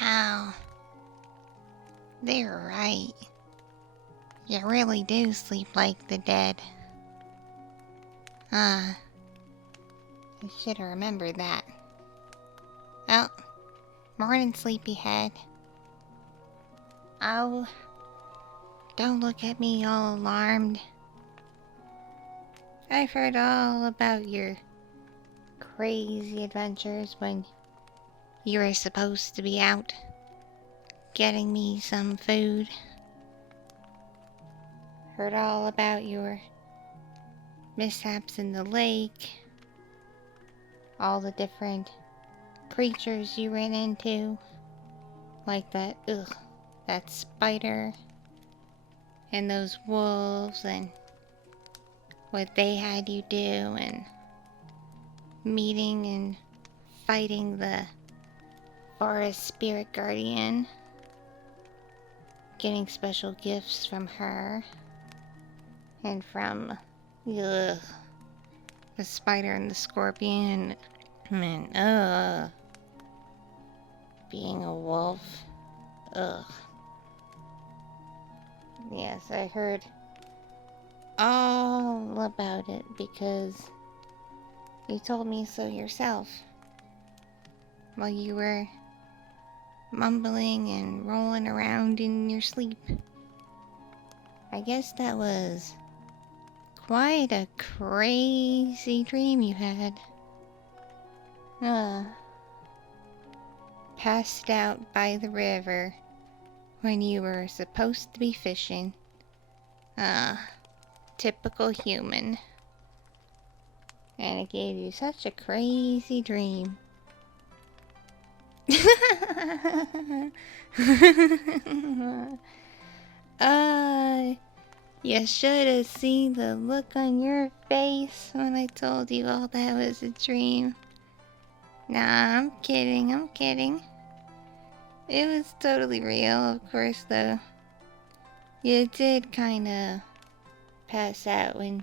Wow. They're right. You really do sleep like the dead. I should have remembered that. Oh, morning, sleepyhead. Oh, don't look at me all alarmed. I've heard all about your crazy adventures when you were supposed to be out getting me some food. Heard all about your mishaps in the lake, all the different creatures you ran into, like that spider, and those wolves, and what they had you do, and meeting and fighting the forest spirit guardian, getting special gifts from her, and from the spider and the scorpion, and being a wolf. Yes, I heard all about it because you told me so yourself while you were mumbling and rolling around in your sleep. I guess that was quite a crazy dream you had. Passed out by the river when you were supposed to be fishing. Typical human. And it gave you such a crazy dream. You should have seen the look on your face when I told you all that was a dream. Nah, I'm kidding. It was totally real, of course, though. You did kinda pass out when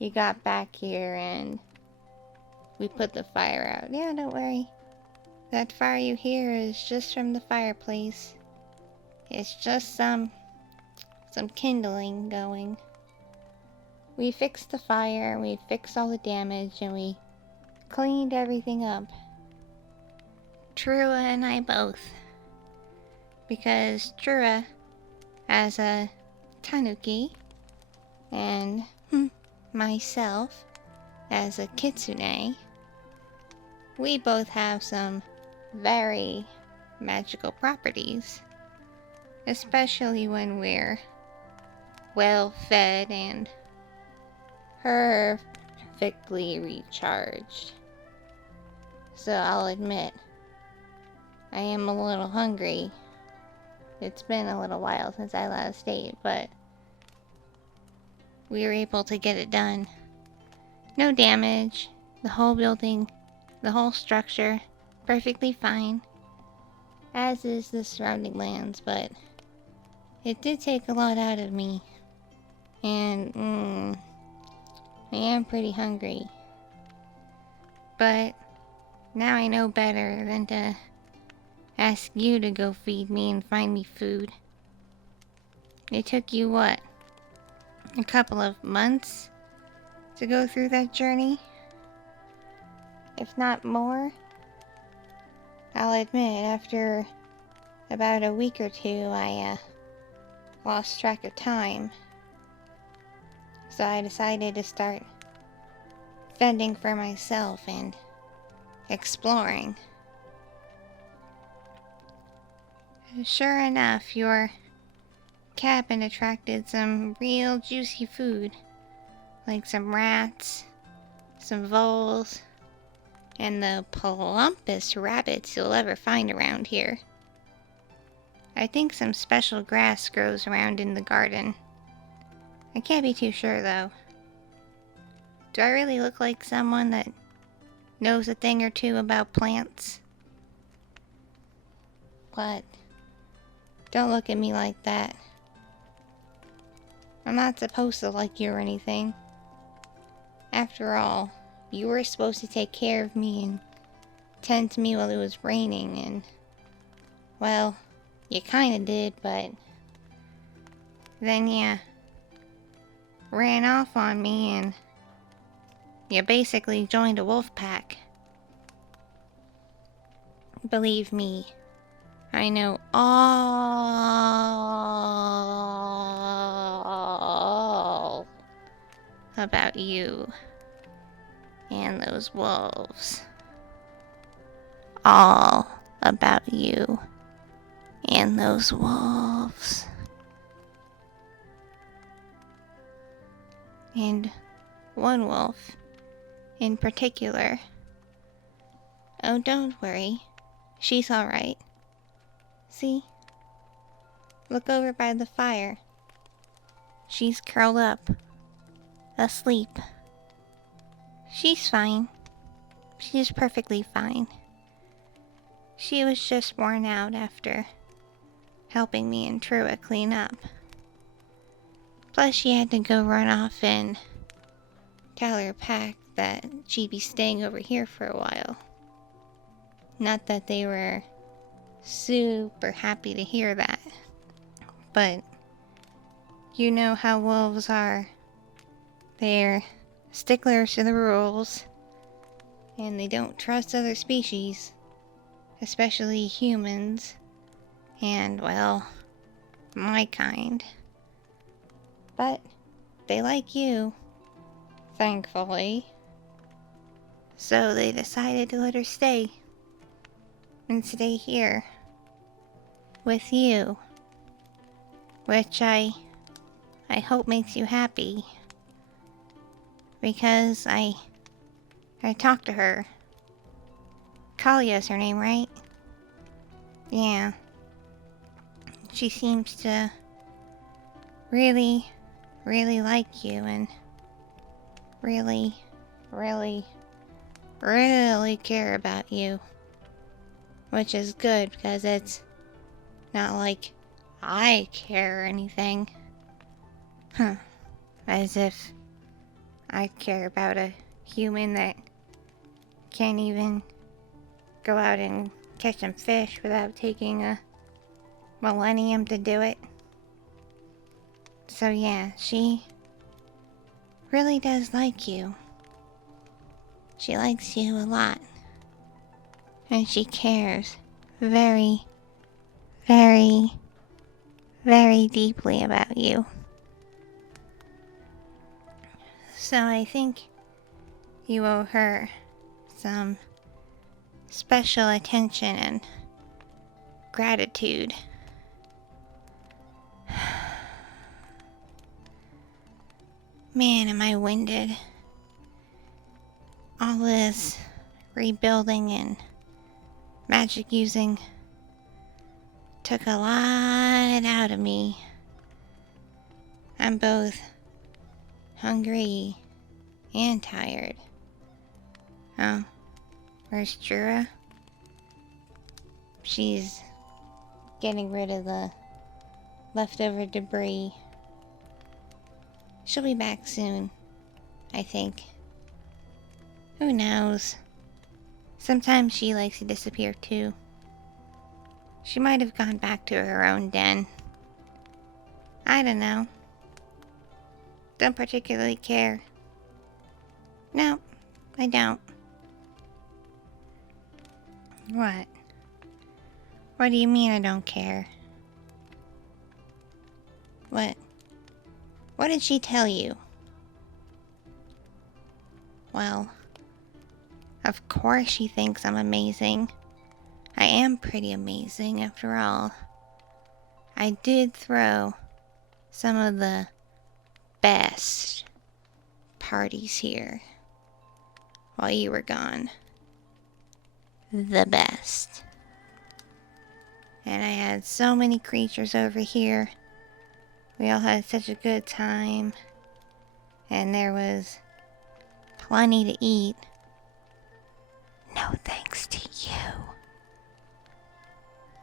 you got back here and we put the fire out. Yeah, don't worry. That fire you hear is just from the fireplace. It's just some kindling going. We fixed the fire, we fixed all the damage, and we cleaned everything up. Trua and I both. Because Trua, as a tanuki, and myself, as a kitsune, we both have some very magical properties. Especially when we're well fed and perfectly recharged. So I'll admit, I am a little hungry. It's been a little while since I last ate, but we were able to get it done. No damage. The whole building, the whole structure, perfectly fine. As is the surrounding lands, but it did take a lot out of me. And, I am pretty hungry. But now I know better than to ask you to go feed me and find me food. It took you, what? A couple of months to go through that journey? If not more? I'll admit, after about a week or two, I lost track of time. So I decided to start fending for myself and exploring. Sure enough, your cabin attracted some real juicy food, like some rats, some voles, and the plumpest rabbits you'll ever find around here. I think some special grass grows around in the garden. I can't be too sure though. Do I really look like someone that knows a thing or two about plants? What? Don't look at me like that. I'm not supposed to like you or anything. After all, you were supposed to take care of me and tend to me while it was raining, and, well, you kinda did, but then you ran off on me and you basically joined a wolf pack. Believe me, I know all about you and those wolves. All about you and those wolves. And one wolf in particular. Oh, don't worry. She's alright. See? Look over by the fire. She's curled up, asleep. She's fine. She's perfectly fine. She was just worn out after helping me and Trua clean up. Plus she had to go run off and tell her pack that she'd be staying over here for a while. Not that they were super happy to hear that, but you know how wolves are. They're sticklers to the rules, and they don't trust other species, especially humans, and, well, my kind. But they like you, thankfully. So they decided to let her stay. And stay here. With you. Which I hope makes you happy. Because I talked to her. Kalia's her name, right? Yeah. She seems to really, really like you and really, really, really care about you. Which is good, because it's not like I care or anything. Huh. As if I care about a human that can't even go out and catch some fish without taking a millennium to do it. So yeah, she really does like you. She likes you a lot. And she cares very, very, very deeply about you. So I think you owe her some special attention and gratitude. Man, am I winded. All this rebuilding and magic using took a lot out of me. I'm both hungry and tired. Oh, where's Jura? She's getting rid of the leftover debris. She'll be back soon, I think. Who knows? Sometimes she likes to disappear too. She might have gone back to her own den. I don't know. Don't particularly care. No, I don't. What? What do you mean I don't care? What? What did she tell you? Well, of course she thinks I'm amazing. I am pretty amazing after all. I did throw some of the best parties here while you were gone. The best. And I had so many creatures over here. We all had such a good time. And there was plenty to eat. No thanks to you.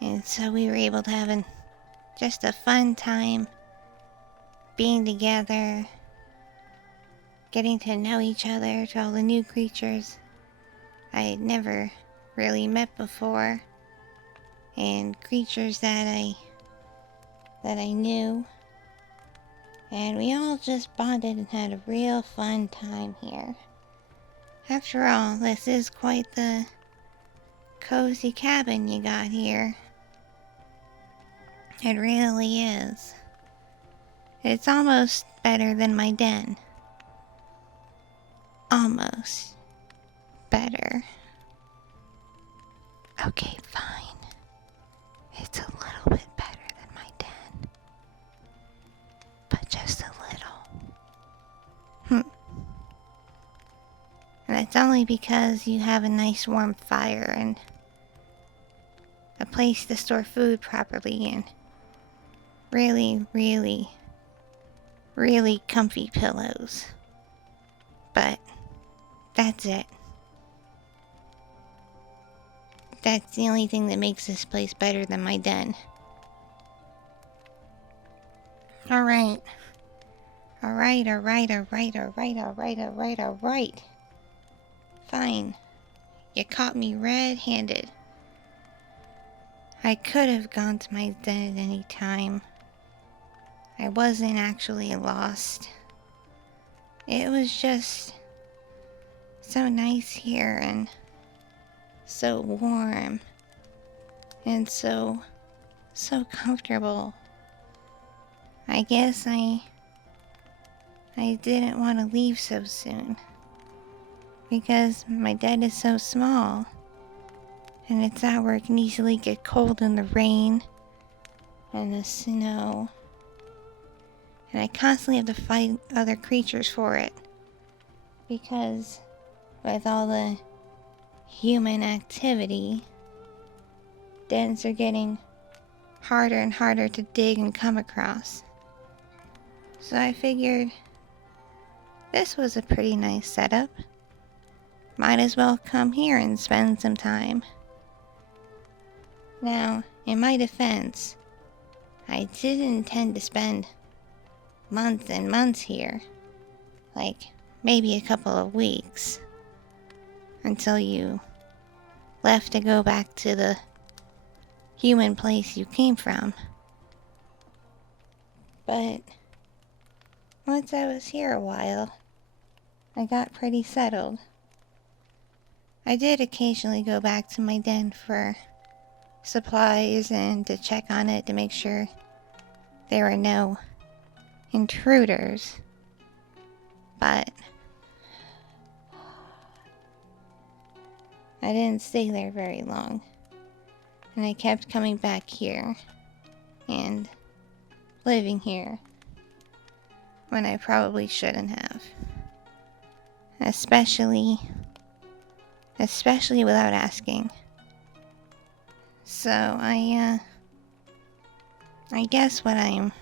And so we were able to have just a fun time being together, getting to know each other, to all the new creatures I had never really met before, and creatures that I knew. And we all just bonded and had a real fun time here. After all, this is quite the cozy cabin you got here. It really is. It's almost better than my den. Almost better. Okay, fine. It's a little bit better than my den. But just a little. And it's only because you have a nice warm fire and a place to store food properly and really, really, really comfy pillows. But that's it. That's the only thing that makes this place better than my den. Alright. Alright. Fine. You caught me red-handed. I could have gone to my den at any time. I wasn't actually lost. It was just so nice here and so warm and so comfortable. I guess I didn't want to leave so soon because my den is so small and it's out where it can easily get cold in the rain and the snow. And I constantly have to fight other creatures for it. Because with all the human activity, dens are getting harder and harder to dig and come across. So I figured this was a pretty nice setup. Might as well come here and spend some time. Now, in my defense, I didn't intend to spend months and months here. Like, maybe a couple of weeks. Until you left to go back to the human place you came from. But once I was here a while, I got pretty settled. I did occasionally go back to my den for supplies and to check on it to make sure there were no intruders. But I didn't stay there very long. And I kept coming back here and living here when I probably shouldn't have. Especially without asking. So I guess what I'm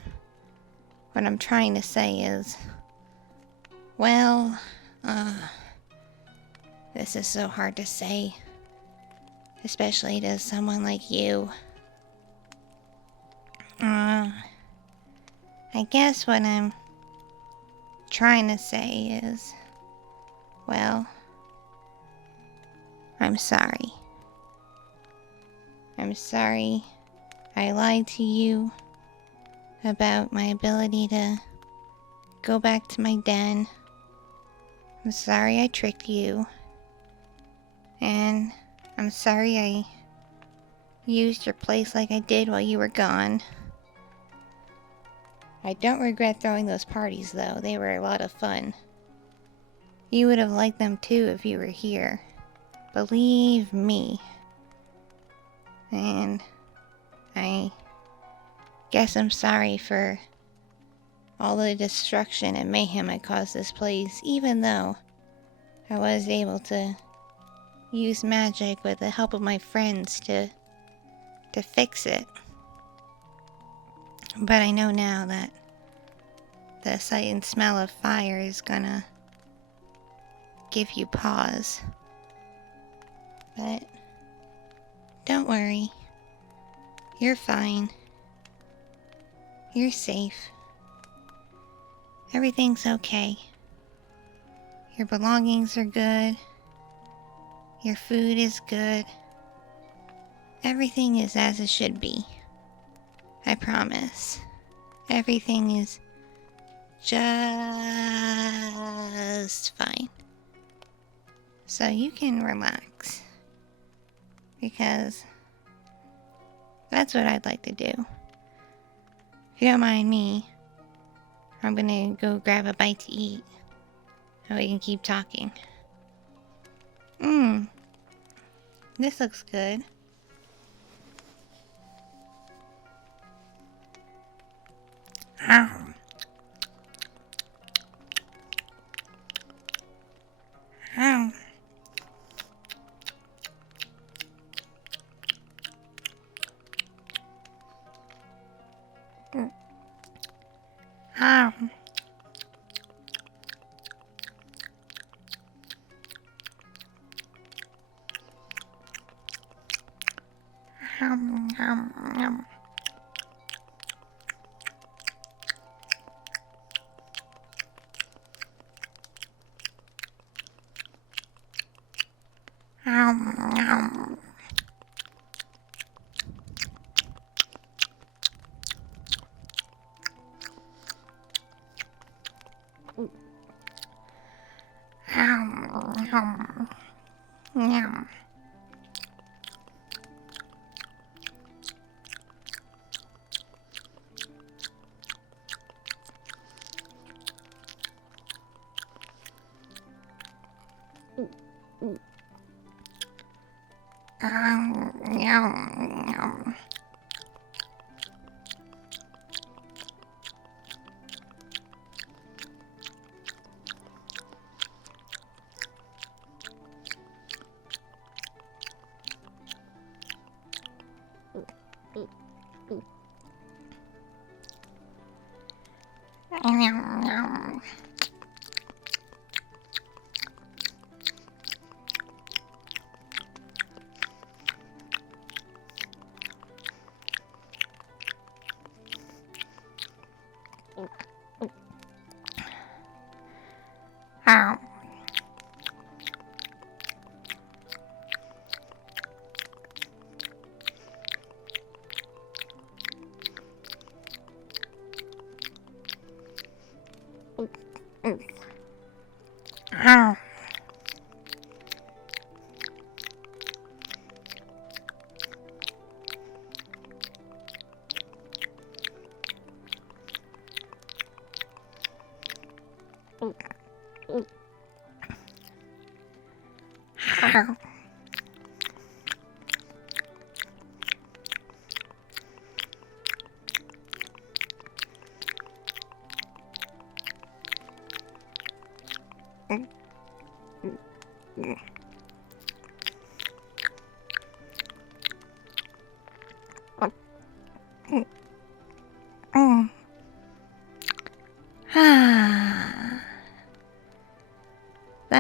trying to say is Well, this is so hard to say, especially to someone like you. I guess what I'm trying to say is, well, I'm sorry. I'm sorry I lied to you about my ability to go back to my den. I'm sorry I tricked you. And I'm sorry I used your place like I did while you were gone. I don't regret throwing those parties, though. They were a lot of fun. You would have liked them too if you were here. Believe me. And I guess I'm sorry for all the destruction and mayhem I caused this place, even though I was able to use magic with the help of my friends to fix it. But I know now that the sight and smell of fire is gonna give you pause. But don't worry. You're fine. You're safe. Everything's okay. Your belongings are good. Your food is good. Everything is as it should be. I promise. Everything is just fine. So you can relax. Because that's what I'd like to do. If you don't mind me, I'm gonna go grab a bite to eat. And we can keep talking. This looks good. Ow. Ow. Ow. Yum. Yum. Yum. Yum. Ow.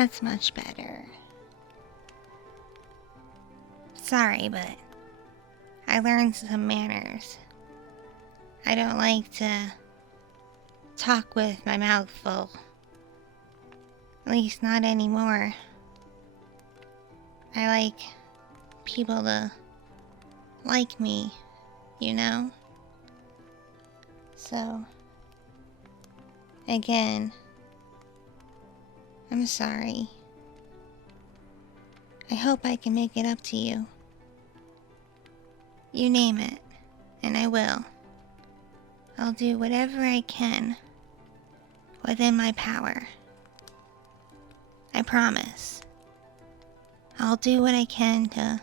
That's much better. Sorry, but I learned some manners. I don't like to talk with my mouth full. At least not anymore. I like people to like me, you know? So, again, I'm sorry. I hope I can make it up to you. You name it, and I will. I'll do whatever I can within my power. I promise. I'll do what I can to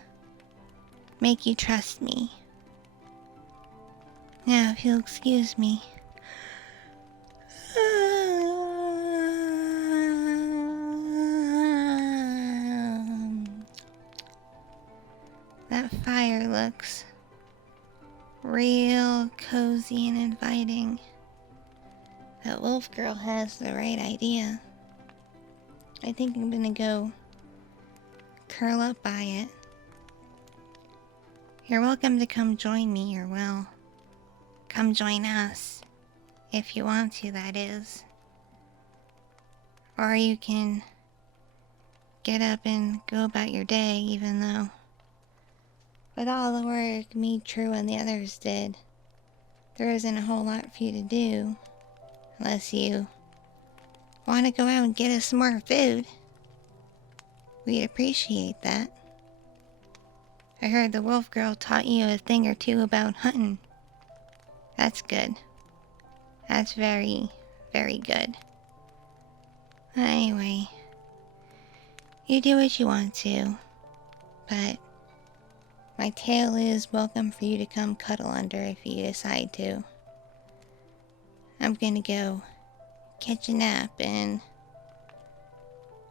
make you trust me. Now, if you'll excuse me. That fire looks real cozy and inviting. That wolf girl has the right idea. I think I'm gonna go curl up by it. You're welcome to come join me, or well, come join us. If you want to, that is. Or you can get up and go about your day, even though with all the work me, True, and the others did, there isn't a whole lot for you to do. Unless you want to go out and get us some more food. We'd appreciate that. I heard the wolf girl taught you a thing or two about hunting. That's good. That's very, very good. Anyway, you do what you want to, but my tail is welcome for you to come cuddle under if you decide to. I'm gonna go catch a nap and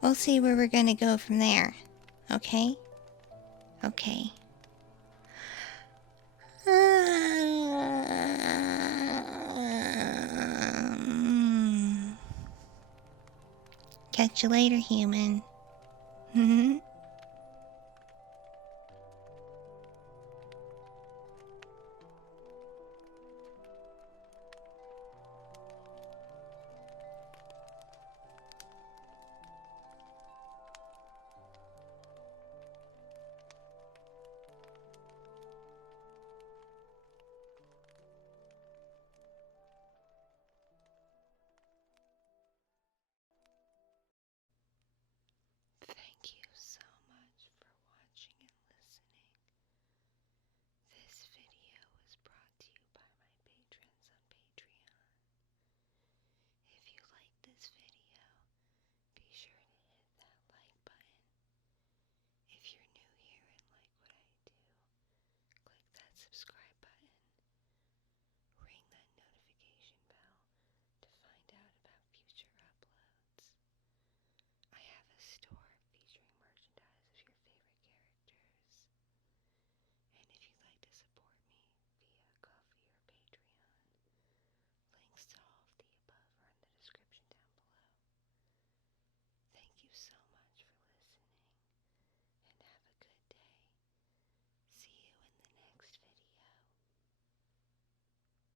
we'll see where we're gonna go from there, okay? Okay. Catch you later, human.